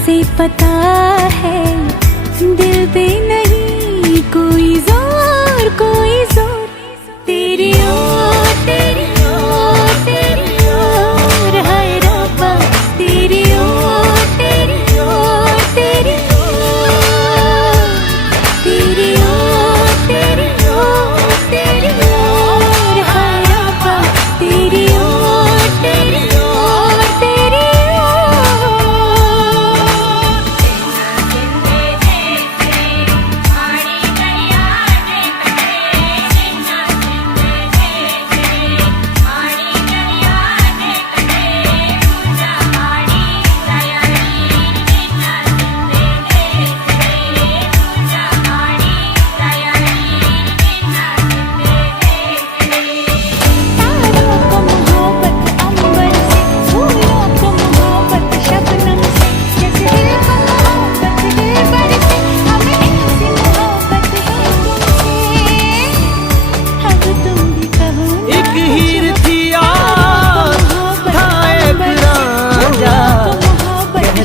कैसे पता है दिल पे नहीं कोई जोर तेरी ओर तेरी ओर तेरी ओर हाय रब्बा तेरी ओर तेरी ओर तेरी ओर तेरी ओर तेरी ओर तेरी ओर हाय रब्बा तेरी ओर तेरी ओर तेरी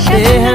कहते हैं